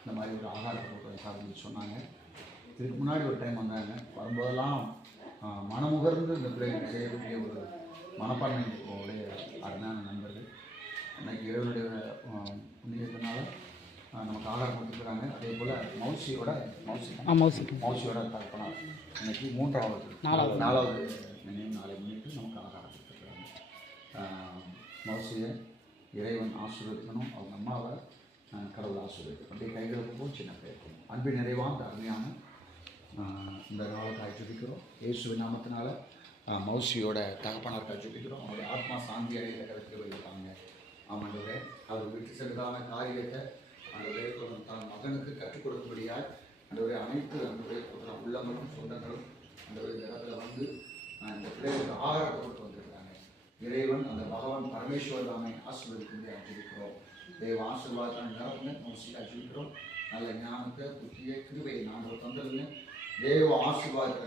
இந்த மாதிரி ஒரு ஆகார பொருட்களை சாப்பிட்டு சொன்னாங்க. இதுக்கு முன்னாடி ஒரு டைம் வந்தாங்க. வரும்போதெல்லாம் மனமுகர்ந்து இந்த பிள்ளைகளுக்கு செய்யக்கூடிய ஒரு மனப்பான்மை உடைய அருமையான நண்பர்கள். இன்னைக்கு இறைவனுடைய புண்ணியத்தினால நமக்கு ஆகாரம் கொடுத்துருக்காங்க. அதே போல் மௌசியோட தகப்பனார் இன்னைக்கு நாலாவது நினைவு நாளை முன்னிட்டு நமக்கு ஆகாரம் கொடுத்துருக்குறாங்க. மௌசியை இறைவன் ஆசீர்வதிக்கணும், அவங்க அம்மாவை கடவுள் ஆசீர்வதிக்கணும். அப்படியே கைகளுக்கும் சின்ன பேருக்கும் அன்பின் நிறைவான அருமையான இந்த நாளுக்காக ஜெபிக்கிறோம். இயேசுவின் நாமத்தினால மௌசியோட தகப்பனாருக்காக ஜெபிக்கிறோம். அவருடைய ஆத்மா சாந்தி அடைகிற கருத்தில் வருகிறாங்க. ஆமாண்டவரே, அவர் விட்டு சென்றதான காரியத்தை ஆண்டவரே தன் மகனுக்கு கற்றுக் கொடுக்கும்படியாய் ஆண்டவரே அனைத்து ஆண்டவரே உள்ளங்களும் சொந்தங்களும் ஆண்டவரே இந்த இடத்துல வந்து இந்த பிள்ளைகளுக்கு ஆகாரம் கொடுத்து வந்திருக்காங்க. இறைவன் அந்த பகவான் பரமேஸ்வர் தாமே ஆசீர்வதிக்கும்படி ஜெபிக்கிறோம். தேவ ஆசீர்வாதம் நிரப்புங்க. மௌசியாக ஜெபிக்கிறோம். நல்ல ஞானத்தை புத்தியை கிருபையை நாங்கள் தந்ததுங்க. தேவ ஆசீர்வாதத்தை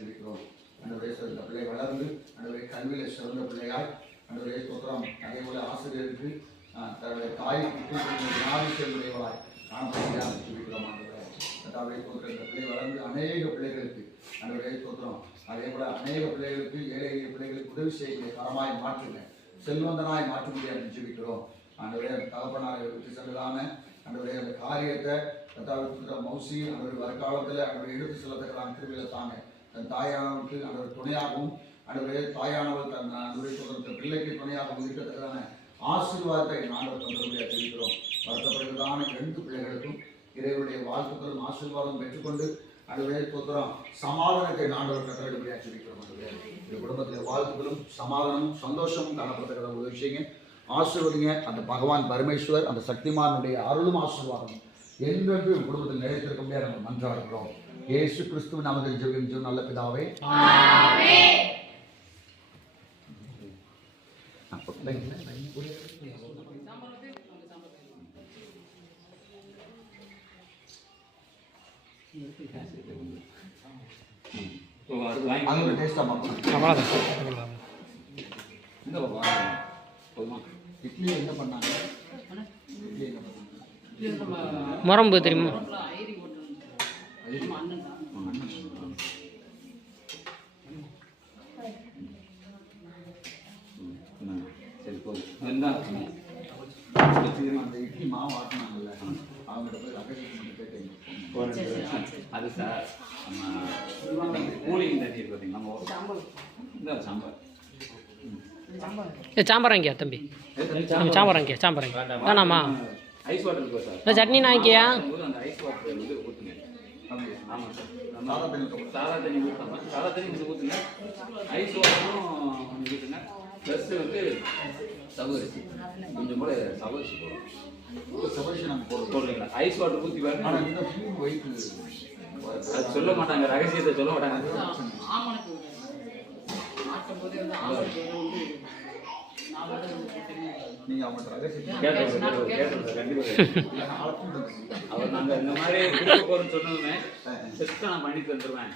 ஜெபிக்கிறோம். ஆண்டவரே இந்த பிள்ளை வளர்ந்து ஆண்டவரே கல்வியில் சிறந்த பிள்ளையாய் ஆண்டவரே ஸ்தோத்திரம். அதே போல ஆசிரியருக்கு தன்னுடைய தாய்க்கு ஞானிகளுடையவராய் காணப்படுகிறார் ஜெபிக்கிறோம். ஆண்டவரே ஸ்தோத்திரம். இந்த பிள்ளை வளர்ந்து அநேக பிள்ளைகளுக்கு ஆண்டவரே ஸ்தோத்திரம். அதே போல அநேக பிள்ளைகளுக்கு ஏழை எளிய பிள்ளைகளுக்கு உதவி செய்யக்கூடிய தரமாய் மாற்றுங்க, செல்வந்தனாய் மாற்ற முடியாது ஜெபிக்கிறோம். ஆண்டவரே தகப்பனாரை விட்டு செல்லலாம ஆண்டவரே அந்த காரியத்தை மௌசி ஆண்டவர் வருங்காலத்தில் ஆண்டவர் எடுத்து செல்லத்தக்கதான் திருவிழா தாங்க. தன் தாயானவருக்கு ஆண்டவர் துணையாகவும் ஆண்டவரே தாயானவர் தன் ஆண்டவரை பிள்ளைக்கு துணையாகவும் இருக்கத்தக்கதான ஆசீர்வாதத்தை ஆண்டவர் தந்தபடியாக தெரிவிக்கிறோம். வருத்தப்படுகிறதான 2 பிள்ளைகளுக்கும் இறைவனுடைய வாழ்த்துக்களும் ஆசீர்வாதம் பெற்றுக்கொண்டு ஆண்டவரே ஸ்தோத்திரம் சமாதானத்தை ஆண்டவர் கட்டளைப்படியாக தெரிவிக்கிறோம். ஆண்டவரே இந்த குடும்பத்தில் வாழ்த்துக்களும் சமாதானமும் சந்தோஷமும் காணப்படத்தக்கதாக உதவி செய்யுங்க, ஆசீர்வதிங்க. அந்த பகவான் பரமேஸ்வர் அந்த சக்திமானுடைய அருளும் ஆசீர்வாதம் என்றென்று குடும்பத்தில் நிலைத்திருக்க முடியாது நம்ம மன்றாடுகிறோம். இயேசு கிறிஸ்துவின் நாமத்தில் ஜெபிக்கிறோம் நல்ல பிதாவே. இட்லி என்ன பண்ணாங்க? மரம்பு தெரியுமா? அந்த இட்லி மாவு ஆட்டினாங்கல்ல, அவங்ககிட்ட போய் ரகசியம் அது சார் நம்ம கூலிங் தண்ணி இருக்கு பார்த்தீங்களா, இந்த சாம்பார் சாம்பார் வாங்கியா தம்பி? சாம்பார் வாங்கியா? சாம்பார் வாங்கி வேணாமா? ஐஸ் வாட்டர் இருக்கா சார்? இந்த சட்னி வாங்கியா? அந்த ஐஸ் வாட்டர் வந்து ஊற்றுங்க. ஆமாம் சார், சாதா தண்ணி ஊற்றாம சாதா தண்ணி கொஞ்சம் ஊற்றுங்க, ஐஸ் வாட்டரும் கொஞ்சம் ஊற்றுங்க. ப்ளஸ் வந்து சவரிசி கொஞ்சம் கூட சவரிசி போடுறோம். சவரிசி நம்ம போடுறீங்களா? ஐஸ் வாட்டர் ஊற்றி பாருங்க. ஆனால் இந்த ஃபுல் வெயிட் அது சொல்ல மாட்டாங்க, ரகசியத்தை சொல்ல மாட்டாங்க. நீங்க அவங்க ரகசியம் அவர் நாங்கள் இந்த மாதிரி கொடுக்க போறோம்னு சொன்னதுமே பெஸ்ட்டாக நான் பண்ணி தந்துடுவேன்.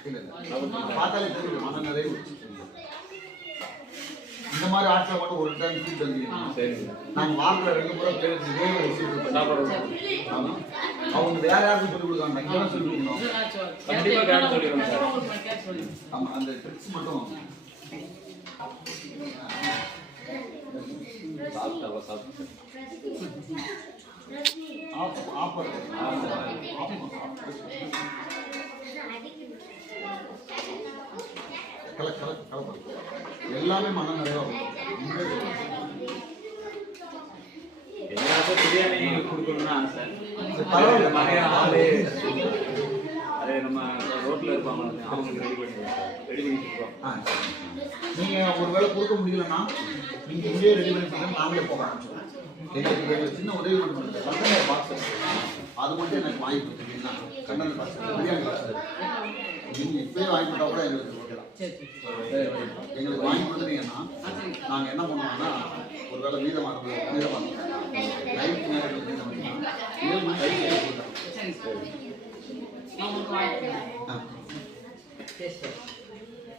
பார்த்தாலே தெரியும் மன நிறைவு. இந்த மாதிரி ஆட்களை மட்டும் ஒரு டைம் ஃபீல் தந்துருக்கீங்க. சரி, நாங்கள் வாரத்தில் 2 முறை பேருக்கு சாப்பாடு அவங்க வேற யாருக்கும் சொல்லிக் கொடுக்காங்க, நாங்கள் சொல்லிக் கொடுக்கணும். கண்டிப்பாக கேட்டு சொல்லிடுவோம் சார். ஆமாம், அந்த ட்ரிக்ஸ் மட்டும் எல்லாமே மன நிறைவாகும். எல்லாருக்கும் பிரியாணி கொடுக்கணும்னு ஆசை. அது நம்ம ரோட்டில் இருப்பாங்க, அவங்களுக்கு ரெடி பண்ணி கொடுப்போம். நீங்கள் ஒரு வேளை கொடுக்க முடியலன்னா நீங்கள் இங்கேயே ரெடி பண்ணி கொடுத்தா நாங்களே போக ஆரம்பிச்சோம். எங்களுக்கு சின்ன உதவி பண்ணுறது கண்டனர் பாக்ஸ் அது மட்டும் எனக்கு வாங்கி கொடுத்துருக்கீங்கன்னா கண்டனர் பாக்ஸ் பிரியாணி பாக்ஸ் நீங்கள் இப்போயே வாங்கி கொடுத்தா கூட எங்களுக்கு ஓகே தான். எங்களுக்கு வாங்கி கொடுத்துட்டீங்கன்னா நாங்கள் என்ன பண்ணுவோம்னா ஒரு வேளை மீதமாக நைட் நேரத்தில் மீதம் பண்ணிங்கன்னா 7 மணி கைக்கு கொடுத்துறோம்.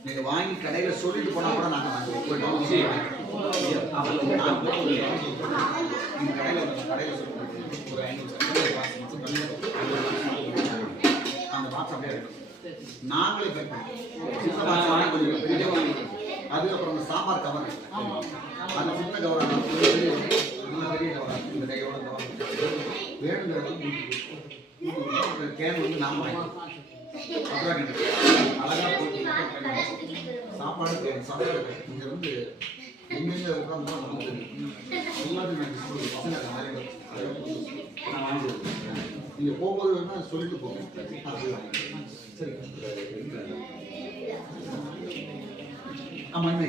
நீங்கள் வாங்கி கடையில் சொல்லிட்டு போனால் கூட நாங்கள் வாங்குவோம். இந்த கடையில் சொல்லும்போது ஒரு 500 பாக்ஸ் மட்டும் அந்த பாக்ஸ் அப்படியே இருக்கும். நாங்களே பேக் பண்ணுவோம். அது அப்புறம் அந்த சாம்பார் கவர், அந்த சின்ன கவர், பெரிய கவர், இந்த கையோட கவர் வேணுங்கிறது கேன் வந்து நாம் வாங்கிக்கலாம். அப்புறம் அழகாக போட்டு சாப்பாடு சாப்பாடு இங்கே வந்து எங்கெங்கே உட்காந்து நமக்கு எல்லாத்தையும் பசங்க நான் வாங்கி கொடுக்குறேன். நீங்கள் போகும்போது வேணால் சொல்லிட்டு போங்க. சரி மண்ணை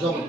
ஜோம்